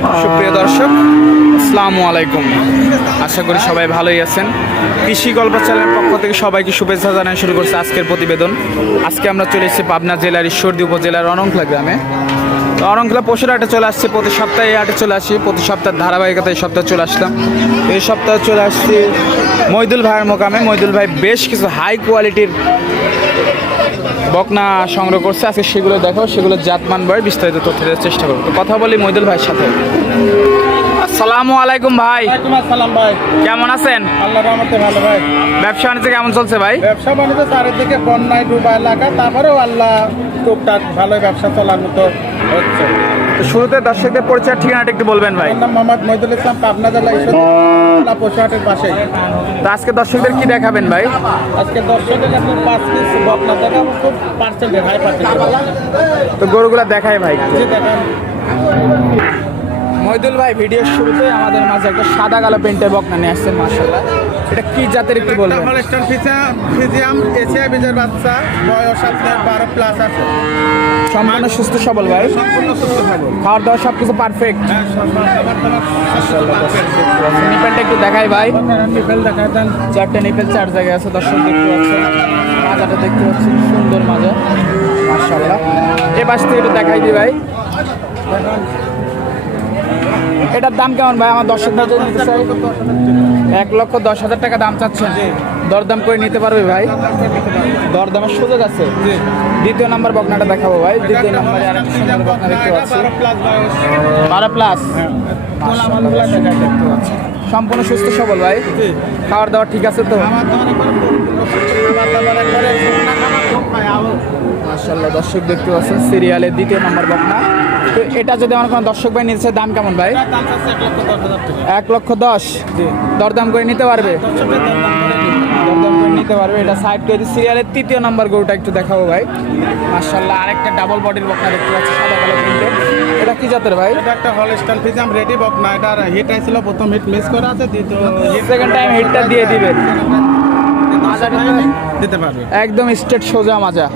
সুপ্রিয় দর্শক, আসসালামু আলাইকুম। আশা করি সবাই ভালোই আছেন। কৃষি গল্প চ্যানেলের পক্ষ থেকে সবাইকে শুভেচ্ছা জানাই শুরু করছে আজকের প্রতিবেদন। আজকে আমরা চলে এসেছি পাবনা জেলার ঈশ্বরদী উপজেলার অনংখলা গ্রামে। তো অনংখলা পশুর হাটে চলে আসছে, প্রতি সপ্তাহে হাটে চলে আসি, প্রতি সপ্তাহের ধারাবাহিকতা এই সপ্তাহে চলে আসলাম। এই সপ্তাহে চলে আসছি মইদুল ভাইয়ের মোকামে। মইদুল ভাই বেশ কিছু হাই কোয়ালিটির বকনা সংগ্রহ করছে। আজকে সেগুলো দেখো সেগুলো জাতমান বয় বিস্তারিত তথ্য দেওয়ার চেষ্টা করব। তো কথা বলি মৈদুল ভাইয়ের সাথে। আসসালামু আলাইকুম ভাই। আসসালাম ভাই। কেমন আছেন? আল্লাহ রহমতে ভালো ভাই। ব্যবসা বাণিজ্য কেমন চলছে ভাই? ব্যবসা বাণিজ্য চারিদিকে বন্যায় ডুবা এলাকা তারপরেও আল্লাহ টুকটাক ভালো ব্যবসা চলার মতো হচ্ছে। শুরুতে দর্শকদের পরিচয় ঠিকানাটা একটু বলবেন ভাই। নাম মোহাম্মদ মহিদুল ইসলাম পাবনা জেলা ঈশ্বর পশুহাটের পাশে তো আজকে দর্শকদের কি দেখাবেন ভাই? আজকে দর্শকদের আপনি পাঁচ পিস বকনা দেখা খুব পার্সেন্টের হাই পার্সেন্টের তো গরুগুলা দেখায় ভাই জি দেখান। মহিদুল ভাই ভিডিওর শুরুতে আমাদের মাঝে একটা সাদা কালো পেন্টের বকনা নিয়ে আসছেন মার্শাল্লাহ এটা কি জাতের একটু বলবেন? হলস্টান ফিজিয়াম এশিয়া বীজের বাচ্চা বয়স আপনার বারো প্লাস আছে। সম্পূর্ণ সুস্থ সবল ভাই? সম্পূর্ণ সুস্থ থাকবে খাওয়ার দাওয়া সব কিছু পারফেক্ট হ্যাঁ নিপেলটা একটু দেখাই ভাই। নিপেল দেখায় দেন। চারটে নিপেল চার জায়গায় আছে দর্শক দেখতে পাচ্ছেন। মাজাটা দেখতে পাচ্ছেন সুন্দর মাজা মার্শাল্লাহ এ পাশ থেকে একটু দেখাই দিই ভাই। এটার দাম কেমন ভাই? আমার দর্শক ভাই যদি নিতে চাই এক লক্ষ দশ হাজার টাকা দাম চাচ্ছেন দরদাম করে নিতে পারবে ভাই। দরদামের সুযোগ আছে। দ্বিতীয় নাম্বার বকনাটা দেখাবো ভাই। দ্বিতীয় নাম্বারে আরেকটা সুন্দর বকনা দেখতে পাচ্ছি। বারো প্লাস সম্পূর্ণ সুস্থ সবল ভাই। খাওয়ার দাওয়ার ঠিক আছে তো? মার্শাল্লাহ দর্শক দেখতে পাচ্ছেন। সিরিয়ালের দ্বিতীয় নাম্বার বকনা। তো এটা যদি আমার কোনো দর্শক ভাই নিচ্ছে দাম কেমন ভাই? এক লক্ষ দশ দরদাম করে নিতে পারবে? দরদাম করে নিতে পারবে। এটা সাইড করে সিরিয়ালের তৃতীয় নাম্বার গরুটা একটু দেখাবো ভাই। মার্শাল্লাহ আরেকটা ডাবল বডির বকনা দেখতে পাচ্ছি সাদা কালো এটা কি জাতের ভাই? এটা একটা হলস্টান ফিজাম রেডি বক না এটা হিট আইছিল প্রথম হিট মিস করা আছে দ্বিতীয় সেকেন্ড টাইম হিটটা দিয়ে দিবেন। দিতে পারবে। একদম স্ট্রেট সোজা মাজা।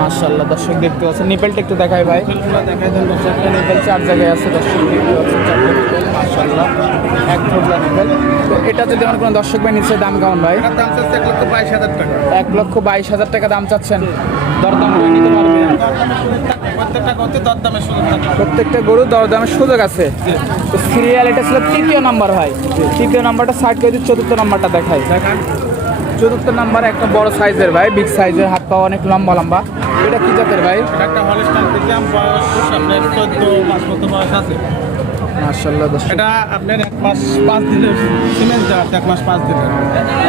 মার্শাল্লাহ দর্শক দেখতে পাচ্ছেন। নিপেলটা একটু দেখাই ভাই। দেখাই দেন দর্শক। নিপেল চার জায়গায় আছে দর্শক দেখতে পাচ্ছেন চারটে নিপেল মার্শাল্লাহ এক থোবলা নিপেল তো এটা যদি আমার কোনো দর্শক ভাই নিচ্ছে দাম কেমন ভাই? দাম চাচ্ছে এক লক্ষ বাইশ হাজার টাকা। এক লক্ষ বাইশ হাজার টাকা দাম চাচ্ছেন। দরদাম নিতে পারবে। প্রত্যেকটা গরু দরদামের সুযোগ আছে। তো সিরিয়াল এটা ছিল তৃতীয় নাম্বার ভাই। তৃতীয় নাম্বারটা সাইড করে চতুর্থ নাম্বারটা দেখান। চতুর্থ নাম্বার একটা বড় সাইজের ভাই বিগ সাইজের হাত পা অনেক লম্বা লম্বা। এটা কি জাতের ভাই? একটা বয়স আপনার চোদ্দ মাস মতো বয়স আছে। মার্শাল্লাহ দর্শক। এটা আপনার এক মাস পাঁচ দিনের সিমেন্ট দেওয়া আছে এক মাস পাঁচ দিনের।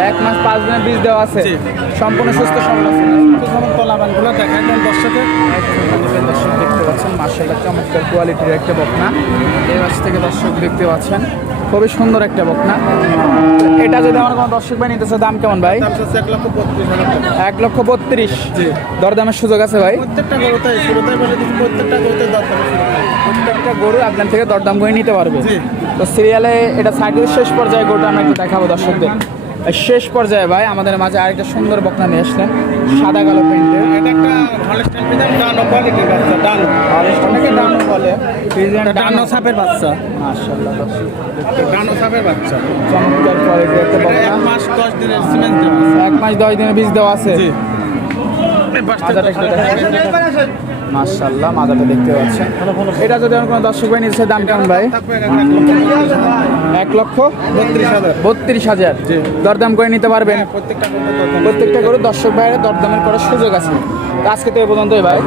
এক মাস পাঁচ দিনের বীজ দেওয়া আছে। সম্পূর্ণ সুস্থ সবল আছে দর্শক দেখতে পাচ্ছেন। মার্শাল্লাহ চমৎকার কোয়ালিটির একটা বকনা। এই মাছ থেকে দর্শক দেখতে পাচ্ছেন খুবই সুন্দর একটা বকনা। এটা যদি আমার কোনো দর্শক ভাই নিতেছে দাম কেমন ভাই? এক লক্ষ বত্রিশ। দরদামের সুযোগ আছে ভাই? প্রত্যেকটা গরু আপনার থেকে দরদাম করে নিতে পারবে। তো সিরিয়ালে এটা সাইকেলের শেষ পর্যায়ে গরুটা আমরা একটু দেখাবো দর্শকদের। শেষ পর্যায়ে ভাই আমাদের মাঝে আরেকটা সুন্দর বকনা নিয়ে আসলেন সাদা কালো প্রিন্টের এটা একটা হলস্টাইন ডানো বাচ্চা? ডানো। ডানো বলে ডানো সাপের বাচ্চা। মাশাআল্লাহ ডানো সাপের বাচ্চা। চমৎকার একটা এটা এক মাস দশ দিনের সিমেন্ট দেওয়া আছে। এক মাস দশ দিনের বীজ দেওয়া আছে। জি। বাসটা মাজাটা দেখতে পাচ্ছেন। এটা যদি আমার কোনো দর্শক ভাই নিচ্ছে দাম কেমন ভাই? এক লক্ষ বত্রিশ হাজার। বত্রিশ হাজার দরদাম করে নিতে পারবেন। হ্যাঁ, প্রত্যেকটা গরু দর্শক ভাইয়ের দরদামের করার সুযোগ আছে। আজকে তো এ পর্যন্তই ভাই।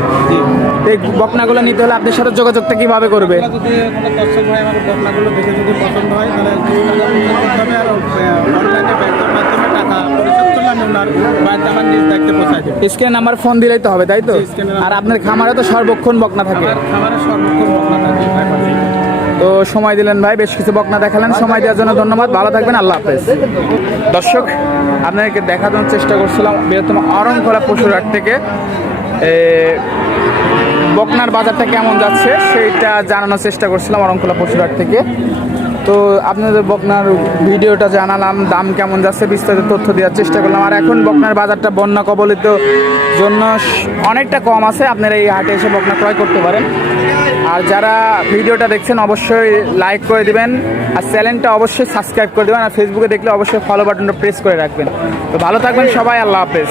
এই বকনাগুলো নিতে হলে আপনার সাথে যোগাযোগটা কীভাবে করবে? যদি দর্শক ভাই আমার ঘটনাগুলো দেখে যদি পছন্দ হয় তাহলে কিছু টাকা পরিশোধ করতে হবে আর অনলাইনে ব্যাংকের মাধ্যমে টাকা পরিশোধ করলে আমি ওনার বাড়িতে আমার নিজ স্ক্রিনে নাম্বার ফোন দিলেই তো হবে তাই তো। আর আপনার খামারে তো সর্বক্ষণ বকনা থাকে। আমার সর্বক্ষণ বকনা থাকে তো সময় দিলেন ভাই বেশ কিছু বকনা দেখালেন। সময় দেওয়ার জন্য ধন্যবাদ ভালো থাকবেন আল্লাহ হাফেজ। দর্শক আপনাদেরকে দেখানোর চেষ্টা করছিলাম বৃহত্তম অরংখোলা পশুর হাট থেকে। বকনার বাজারটা কেমন যাচ্ছে সেইটা জানানোর চেষ্টা করছিলাম অরংখোলা পশুর হাট থেকে। তো আপনাদের বকনার ভিডিওটা জানালাম, দাম কেমন যাচ্ছে বিস্তারিত তথ্য দেওয়ার চেষ্টা করলাম। আর এখন বকনার বাজারটা বন্যা কবলিত জন্য অনেকটা কম আছে, আপনারা এই হাটে এসে বকনা ক্রয় করতে পারেন। আর যারা ভিডিওটা দেখছেন, অবশ্যই লাইক করে দিবেন, আর চ্যানেলটা অবশ্যই সাবস্ক্রাইব করে দেবেন, আর ফেসবুকে দেখলে অবশ্যই ফলো বাটনটা প্রেস করে রাখবেন। তো ভালো থাকবেন সবাই, আল্লাহ হাফেজ।